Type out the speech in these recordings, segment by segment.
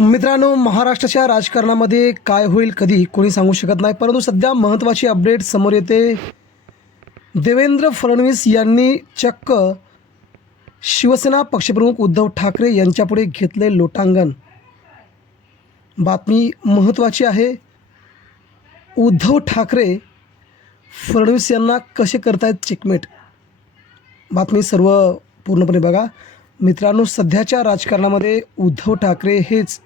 मित्रांनो महाराष्ट्राच्या राजकारणामध्ये काय होईल कधी कोणी सांगू शकत नाही परंतु सध्या महत्त्वाची अपडेट समोर येते. देवेंद्र फडणवीस यांनी चक्क शिवसेना पक्षप्रमुख उद्धव ठाकरे यांच्यापुढे घेतले लोटांगण. बातमी महत्त्वाची आहे. उद्धव ठाकरे फडणवीस यांना कसे करतायत चेकमेट? बातमी सर्व पूर्णपणे बघा. मित्रांनो सध्याच्या राजकारणामध्ये उद्धव ठाकरे हेच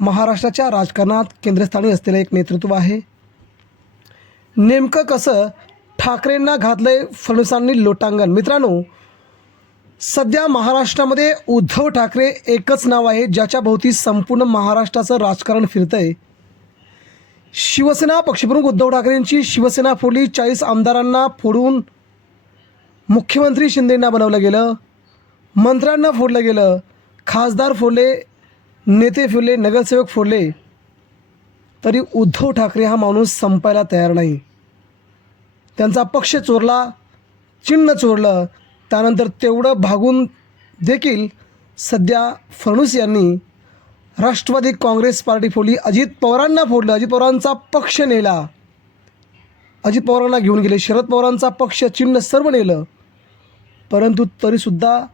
महाराष्ट्राच्या राजकारणात केंद्रस्थानी असलेलं एक नेतृत्व आहे. नेमकं कसं ठाकरेंना घातलंय फडणवीसांनी लोटांगण? मित्रांनो सध्या महाराष्ट्रामध्ये उद्धव ठाकरे एकच नाव आहे ज्याच्या भोवती संपूर्ण महाराष्ट्राचं राजकारण फिरतंय. शिवसेना पक्षप्रमुख उद्धव ठाकरेंची शिवसेना फोडली चाळीस आमदारांना फोडून मुख्यमंत्री शिंदेंना बनवलं गेलं मंत्र्यांना फोडलं गेलं खासदार फोडले नेते फिरले नगरसेवक फोडले तरी उद्धव ठाकरे हा माणूस संपायला तयार नाही. त्यांचा पक्ष चोरला चिन्ह चोरलं त्यानंतर तेवढं भागून देखील सध्या फडणवीस यांनी राष्ट्रवादी काँग्रेस पार्टी फोडली. अजित पवारांना फोडलं. अजित पवारांचा पक्ष नेला. अजित पवारांना घेऊन गेले. शरद पवारांचा पक्ष चिन्ह सर्व नेलं. परंतु तरीसुद्धा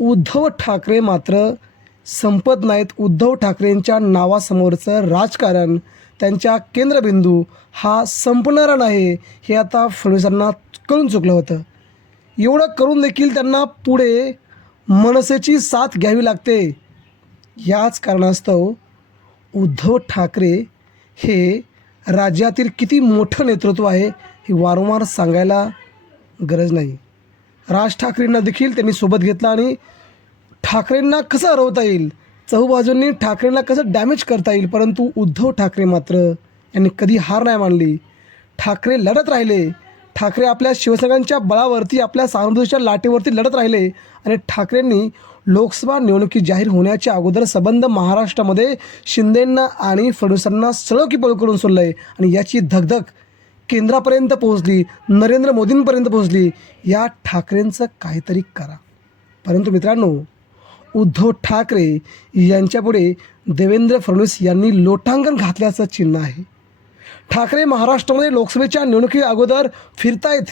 उद्धव ठाकरे मात्र संपत नाहीत उद्धव ठाकरेंच्या नावासमोरचं राजकारण त्यांच्या केंद्रबिंदू हा संपणारा नाही हे आता फडणवीसांना कळून चुकलं होतं. एवढं करून देखील त्यांना पुढे मनसेची साथ घ्यावी लागते. याच कारणास्तव उद्धव ठाकरे हे राज्यातील किती मोठं नेतृत्व आहे हे वारंवार सांगायला गरज नाही. राज ठाकरेंना देखील त्यांनी सोबत घेतला आणि ठाकरेंना कसं हरवता येईल? चहूबाजूंनी ठाकरेंना कसं डॅमेज करता येईल? परंतु उद्धव ठाकरे मात्र यांनी कधी हार नाही मानली. ठाकरे लढत राहिले. ठाकरे आपल्या शिवसैनिकांच्या बळावरती आपल्या सहानुभूतीच्या लाटेवरती लढत राहिले आणि ठाकरेंनी लोकसभा निवडणुकी जाहीर होण्याच्या अगोदर संबंध महाराष्ट्रामध्ये शिंदेंना आणि फडणवीसांना सळो पळ पळू करून सोडलं आहे आणि याची धगधग केंद्रापर्यंत पोहोचली नरेंद्र मोदींपर्यंत पोहोचली. या ठाकरेंचं काहीतरी करा. परंतु मित्रांनो उद्धव ठाकरे यांच्यापुढे देवेंद्र फडणवीस यांनी लोटांगण घातल्याचं चिन्ह आहे. ठाकरे महाराष्ट्रामध्ये लोकसभेच्या निवडणुकी अगोदर फिरतायत.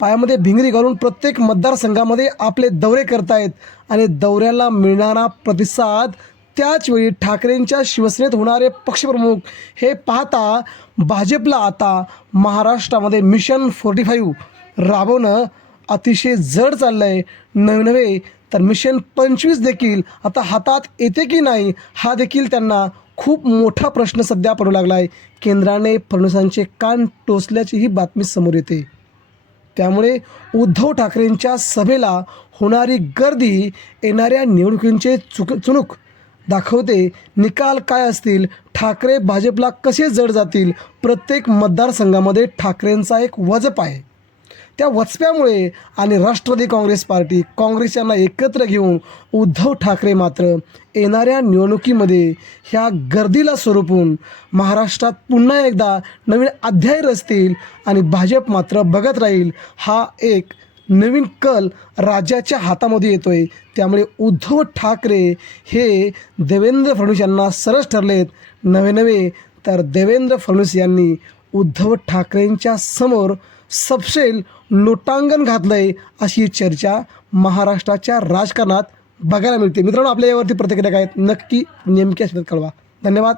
पायामध्ये भिंगरी घालून प्रत्येक मतदारसंघामध्ये आपले दौरे करतायत आणि दौऱ्याला मिळणारा प्रतिसाद त्याचवेळी ठाकरेंच्या शिवसेनेत होणारे पक्षप्रमुख हे पाहता भाजपला आता महाराष्ट्रामध्ये मिशन फोर्टी फाईव्ह राबवणं अतिशय जड चाललं आहे नवे. नव्हे तर मिशन पंचवीस देखील आता हातात येते की नाही हा देखील त्यांना खूप मोठा प्रश्न सध्या पडू लागला आहे केंद्राने फडणवीसांचे कान टोचल्याची ही बातमी समोर येते. त्यामुळे उद्धव ठाकरेंच्या सभेला होणारी गर्दी येणाऱ्या निवडणुकींचे चुक चुणूक दाखवते. निकाल काय असतील? ठाकरे भाजपला कसे जड जातील? प्रत्येक मतदारसंघामध्ये ठाकरेंचा एक वजप आहे. त्या वचप्यामुळे आणि राष्ट्रवादी काँग्रेस पार्टी काँग्रेस यांना एकत्र घेऊन उद्धव ठाकरे मात्र येणाऱ्या निवडणुकीमध्ये ह्या गर्दीला स्वरूपून महाराष्ट्रात पुन्हा एकदा नवीन अध्याय रचतील आणि भाजप मात्र बघत राहील हा एक नवीन कल राज्याच्या हातामध्ये येतो आहे त्यामुळे उद्धव ठाकरे हे देवेंद्र फडणवीस यांना सरस ठरलेत. नवे नवे तर देवेंद्र फडणवीस यांनी उद्धव ठाकरेंच्या समोर सपशेल लोटांगण घातलंय अशी चर्चा महाराष्ट्राच्या राजकारणात बघायला मिळते. मित्रांनो आपल्या यावरती प्रतिक्रिया काय आहेत? नक्की नेमक्या शब्दात कळवा. धन्यवाद.